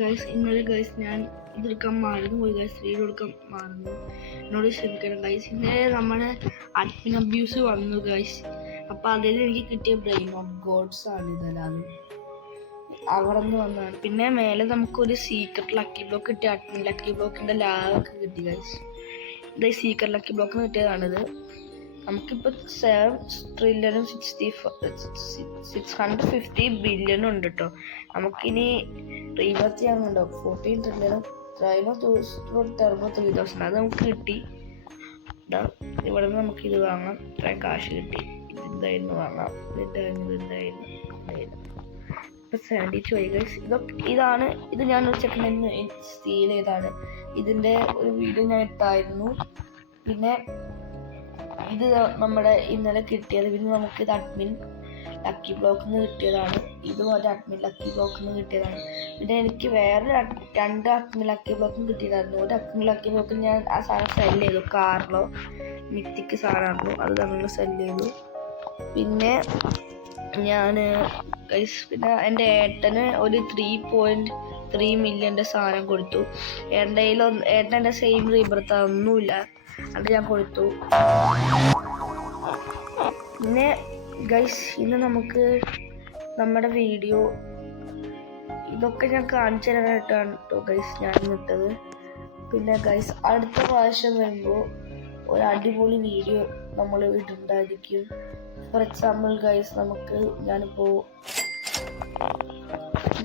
Guys ഇന്നലെ guys ഞാൻ ഇതെടുക്കാൻ മറന്നു പോയി ഗൈസ്, വീഡിയോ എടുക്കാൻ മറന്നു, എന്നോട് ക്ഷമിക്കണം ഗൈസ്. ഇന്നലെ നമ്മുടെ അഡ്മിൻ അബ്യൂസ് വന്നു ഗൈസ്. അപ്പം അതിൽ എനിക്ക് കിട്ടിയ ബ്രെയിൻ ഓഫ് ഗോഡ്സ് ആണ് ഇതെല്ലാം, അവിടെ നിന്ന് വന്നതാണ്. പിന്നെ മേലെ നമുക്കൊരു സീക്രട്ട് ലക്കി ബ്ലോക്ക് കിട്ടി, അഡ്മിൻ ലക്കി ബ്ലോക്കിൻ്റെ ലാഗൊക്കെ കിട്ടി ഗൈസ്. ഇത് സീക്രട്ട് ലക്കി ബ്ലോക്ക് കിട്ടിയതാണിത്. നമുക്കിപ്പോൾ 7,650 ബില്യൺ ഉണ്ട് കേട്ടോ. നമുക്കിനി റീവാച്ച് ചെയ്യാനുണ്ടോ 14 ട്രില്യണും ടെർബോ 3000 അത് നമുക്ക് കിട്ടി. ഇവിടെ നിന്ന് നമുക്ക് ഇത് വാങ്ങാം, ഇത്രയും കാശ് കിട്ടി. ഇതെന്തായിരുന്നു വാങ്ങാം, ഇതെന്തായിരുന്നു ഇപ്പം 72 ആയി ഗൈസ്. ഇതാണ് ഇത് ഞാൻ ഒരു സെക്കൻഡ് സ്റ്റീൽ ചെയ്താണ്. ഇതിൻ്റെ ഒരു വീഡിയോ ഞാൻ ഇട്ടായിരുന്നു. പിന്നെ ഇത് നമ്മുടെ ഇന്നലെ കിട്ടിയത്. പിന്നെ നമുക്കിത് അഡ്മിൻ ലക്കി ബ്ലോക്കിൽ നിന്ന് കിട്ടിയതാണ്. ഇതും ഒരു അഡ്മിൻ ലക്കി ബ്ലോക്കിൽ നിന്ന് കിട്ടിയതാണ്. പിന്നെ എനിക്ക് വേറെ 2 അഡ്മിൻ ലക്കി ബ്ലോക്കും കിട്ടിയതായിരുന്നു. ഒരു അഡ്മിൻ ലക്കി ബ്ലോക്കിൽ ഞാൻ ആ സാധനം സെല് ചെയ്തു, കാറിലോ മിത്തിക്ക് സാധനമായിരുന്നു, അത് നമ്മൾ സെല് ചെയ്തു. പിന്നെ ഞാൻ പിന്നെ എൻ്റെ ഏട്ടന് ഒരു 3.3 മില്യൻ്റെ സാധനം കൊടുത്തു. ഏട്ടൻ്റെ സെയിം റീബർത്ത് ഒന്നുമില്ല, അത് ഞാൻ കൊടുത്തു. പിന്നെ ഗൈസ് ഇന്ന് നമുക്ക് നമ്മുടെ വീഡിയോ ഇതൊക്കെ ഞാൻ കാണിച്ചു തരാനായിട്ടാണ് കേട്ടോ ഗൈസ് ഞാൻ ഇട്ടത്. പിന്നെ ഗൈസ് അടുത്ത പ്രാവശ്യം വരുമ്പോൾ ഒരു അടിപൊളി വീഡിയോ നമ്മൾ ഇടുണ്ടായിരിക്കും. ഫോർ എക്സാമ്പിൾ ഗൈസ് ഞാനിപ്പോൾ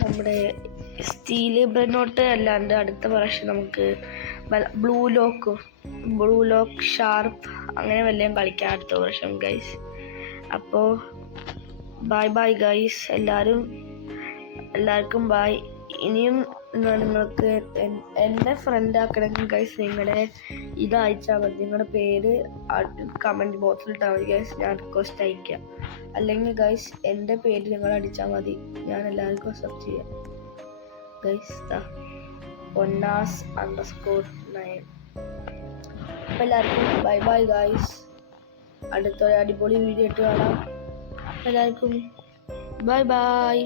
നമ്മുടെ സ്റ്റീൽ ബ്രെനോട്ട് അല്ലാണ്ട് അടുത്ത പ്രാവശ്യം നമുക്ക് ബ്ലൂ ലോക്ക് ഷാർപ്പ് അങ്ങനെ വല്ലതും കളിക്കാം അടുത്ത വർഷം ഗൈസ്. അപ്പോൾ ബൈ ഗൈസ്, എല്ലാവർക്കും ബൈ. ഇനിയും നിങ്ങൾക്ക് എന്നെ ഫ്രണ്ട് ആക്കണമെങ്കിൽ ഗൈസ് നിങ്ങളുടെ ഇത് അയച്ചാൽ മതി. നിങ്ങളുടെ പേര് കമൻറ്റ് ബോക്സിൽ ഇട്ടാൽ മതി ഗൈസ്, ഞാൻ റിക്വസ്റ്റ് അയക്കാം. അല്ലെങ്കിൽ ഗൈസ് എൻ്റെ പേര് നിങ്ങൾ അടിച്ചാൽ മതി, ഞാൻ എല്ലാവർക്കും അക്സെപ്റ്റ് ചെയ്യാം ഗൈസ്. Ponnas_9. അപ്പോൾ എല്ലാവർക്കും ബൈ ഗൈസ്. അടുത്തൊരു അടിപൊളി വീഡിയോ ഇട്ട് കാണാം. എല്ലാവർക്കും ബൈ.